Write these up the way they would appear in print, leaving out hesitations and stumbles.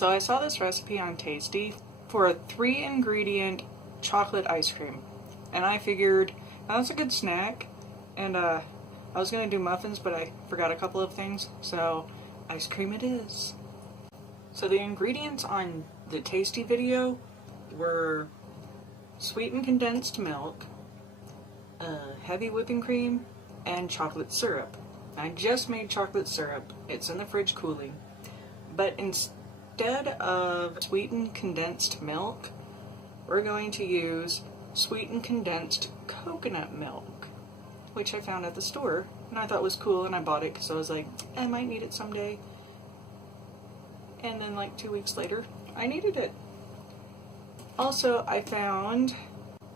So I saw this recipe on Tasty for a 3-ingredient chocolate ice cream. And I figured, oh, that's a good snack. And I was going to do muffins, but I forgot a couple of things. So ice cream it is. So the ingredients on the Tasty video were sweetened condensed milk, heavy whipping cream, and chocolate syrup. I just made chocolate syrup. It's in the fridge cooling. But instead of sweetened condensed milk, we're going to use sweetened condensed coconut milk, which I found at the store, and I thought was cool, and I bought it because I was like, I might need it someday. And then like 2 weeks later, I needed it. Also, I found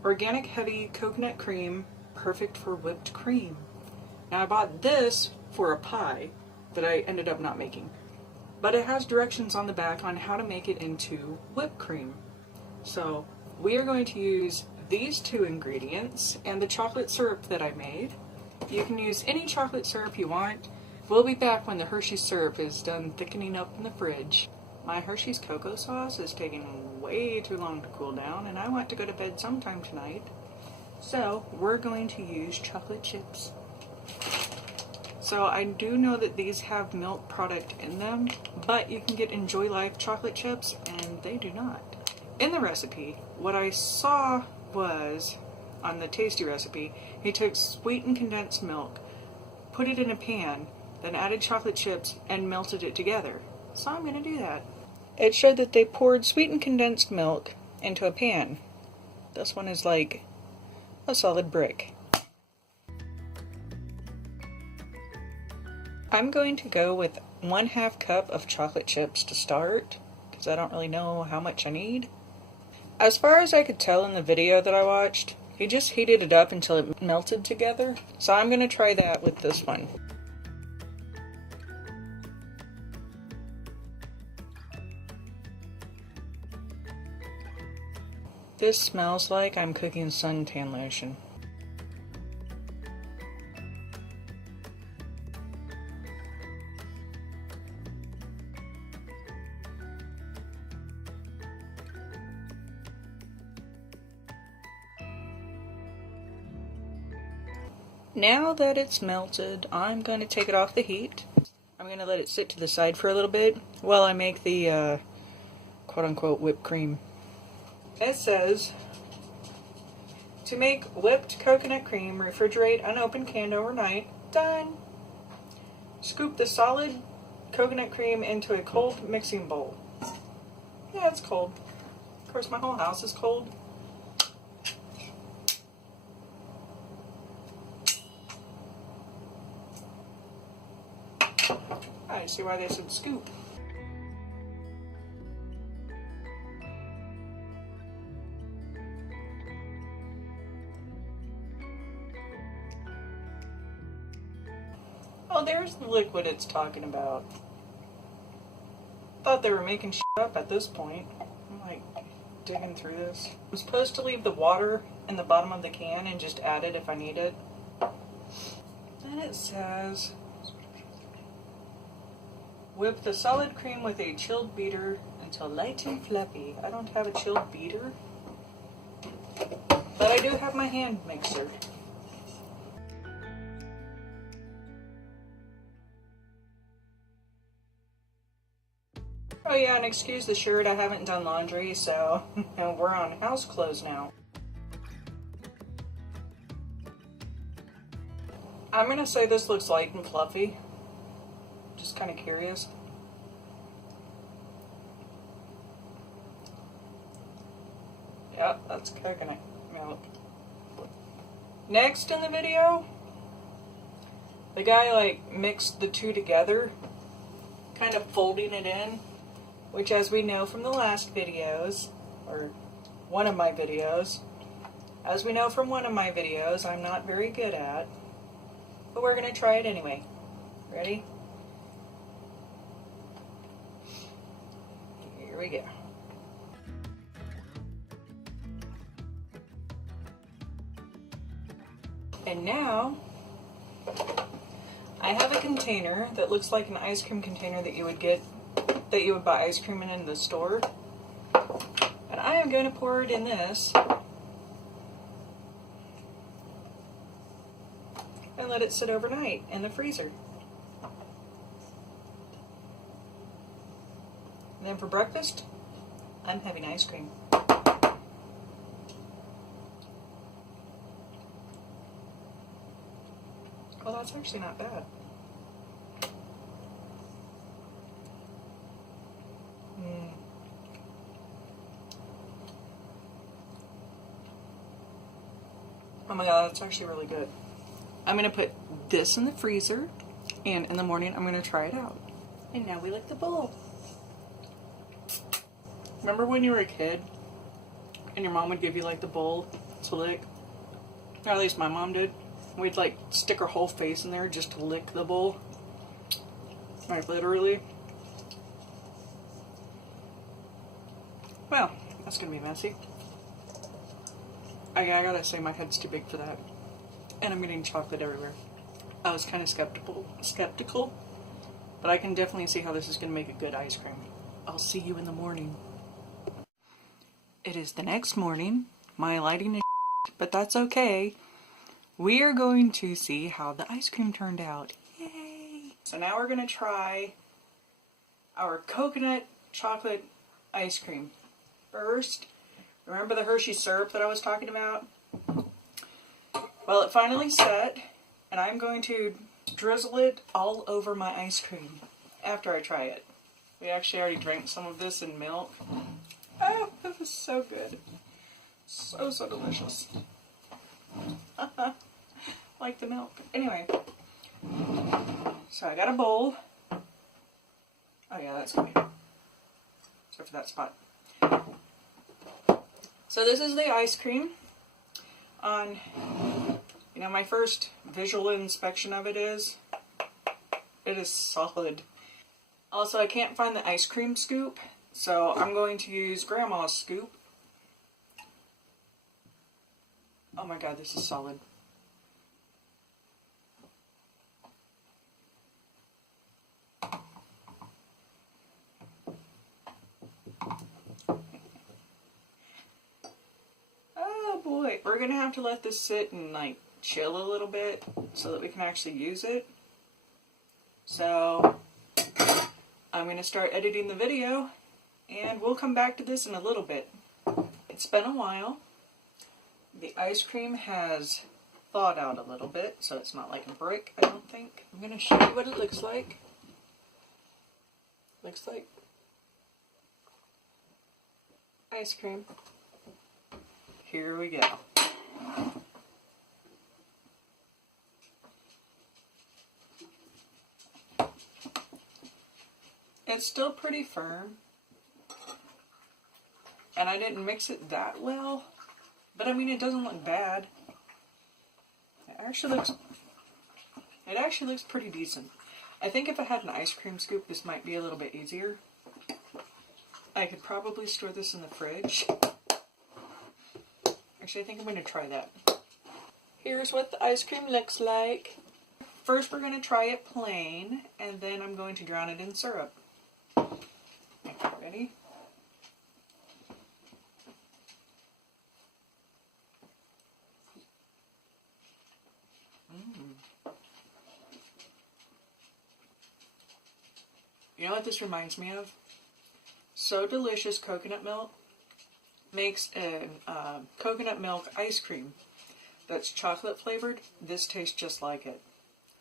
organic heavy coconut cream, perfect for whipped cream. Now I bought this for a pie that I ended up not making, but it has directions on the back on how to make it into whipped cream. So we are going to use these 2 ingredients and the chocolate syrup that I made. You can use any chocolate syrup you want. We'll be back when the Hershey's syrup is done thickening up in the fridge. My Hershey's cocoa sauce is taking way too long to cool down, and I want to go to bed sometime tonight. So we're going to use chocolate chips. So I do know that these have milk product in them, but you can get Enjoy Life chocolate chips, and they do not. In the recipe, what I saw was, on the Tasty recipe, he took sweetened condensed milk, put it in a pan, then added chocolate chips, and melted it together. So I'm going to do that. It showed that they poured sweetened condensed milk into a pan. This one is like a solid brick. I'm going to go with 1/2 cup of chocolate chips to start, because I don't really know how much I need. As far as I could tell in the video that I watched, he just heated it up until it melted together. So I'm going to try that with this one. This smells like I'm cooking suntan lotion. Now that it's melted, I'm going to take it off the heat. I'm going to let it sit to the side for a little bit while I make the quote-unquote whipped cream. It says, to make whipped coconut cream, refrigerate unopened can overnight. Done! Scoop the solid coconut cream into a cold mixing bowl. Yeah, it's cold. Of course, my whole house is cold. I see why they said scoop. Oh, there's the liquid it's talking about. Thought they were making shit up at this point. I'm like digging through this. I'm supposed to leave the water in the bottom of the can and just add it if I need it. Then it says, whip the solid cream with a chilled beater until light and fluffy. I don't have a chilled beater, but I do have my hand mixer. Oh yeah, and excuse the shirt, I haven't done laundry, so we're on house clothes now. I'm gonna say this looks light and fluffy. Just kind of curious. Yep, that's coconut milk. Next in the video, the guy mixed the 2 together, kind of folding it in, which, as we know from the last videos, or one of my videos, I'm not very good at, but we're going to try it anyway. Ready? Here we go. And now, I have a container that looks like an ice cream container that you would get that you would buy ice cream in the store. And I am going to pour it in this and let it sit overnight in the freezer. And then for breakfast, I'm having ice cream. Well, that's actually not bad. Oh my god, that's actually really good. I'm going to put this in the freezer, and in the morning I'm going to try it out. And now we lick the bowl. Remember when you were a kid and your mom would give you like the bowl to lick? Or at least my mom did. We'd like stick her whole face in there just to lick the bowl. Like literally. Well, that's gonna be messy. I gotta say my head's too big for that. And I'm getting chocolate everywhere. I was kind of skeptical, but I can definitely see how this is gonna make a good ice cream. I'll see you in the morning. It is the next morning. My lighting is but that's okay. We are going to see how the ice cream turned out. Yay! So now we're going to try our coconut chocolate ice cream. First, remember the Hershey syrup that I was talking about? Well, it finally set, and I'm going to drizzle it all over my ice cream after I try it. We actually already drank some of this in milk. Oh, this is so good. So delicious. Like the milk. Anyway, so I got a bowl. Oh yeah, that's good. Except for that spot. So this is the ice cream. On, you know, my first visual inspection of it is solid. Also, I can't find the ice cream scoop, so I'm going to use Grandma's scoop. Oh my god, this is solid. Oh boy, we're gonna have to let this sit and like chill a little bit so that we can actually use it. So I'm gonna start editing the video and we'll come back to this in a little bit. It's been a while. The ice cream has thawed out a little bit, so it's not like a brick, I don't think. I'm gonna show you what it looks like. Looks like ice cream. Here we go. It's still pretty firm. And I didn't mix it that well. But I mean, it doesn't look bad. It actually looks pretty decent. I think if I had an ice cream scoop, this might be a little bit easier. I could probably store this in the fridge. Actually, I think I'm going to try that. Here's what the ice cream looks like. First, we're going to try it plain, and then I'm going to drown it in syrup. Okay, ready? You know what this reminds me of? So Delicious coconut milk makes a coconut milk ice cream that's chocolate flavored. This tastes just like it.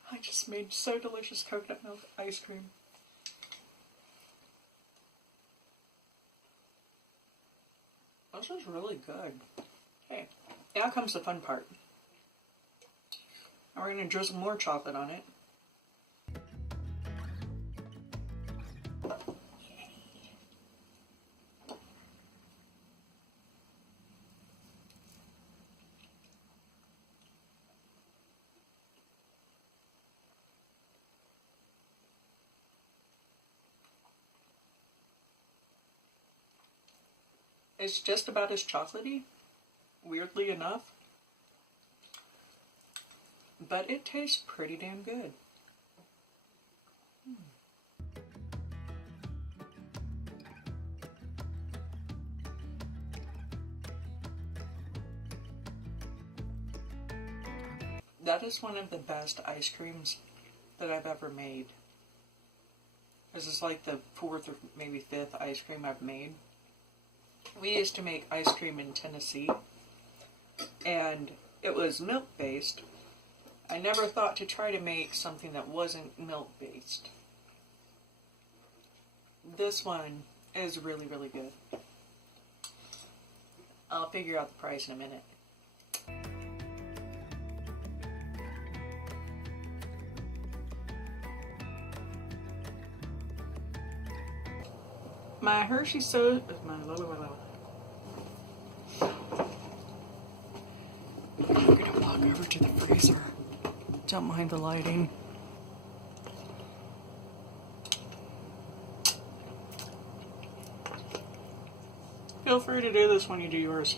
I just made So Delicious coconut milk ice cream. This is really good. Okay, now comes the fun part. Now we're going to drizzle more chocolate on it. It's just about as chocolatey, weirdly enough, but it tastes pretty damn good. That is one of the best ice creams that I've ever made. This is like the 4th or maybe 5th ice cream I've made. We used to make ice cream in Tennessee, and it was milk-based. I never thought to try to make something that wasn't milk-based. This one is really, really good. I'll figure out the price in a minute. My Hershey so We're gonna walk over to the freezer. Don't mind the lighting. Feel free to do this when you do yours.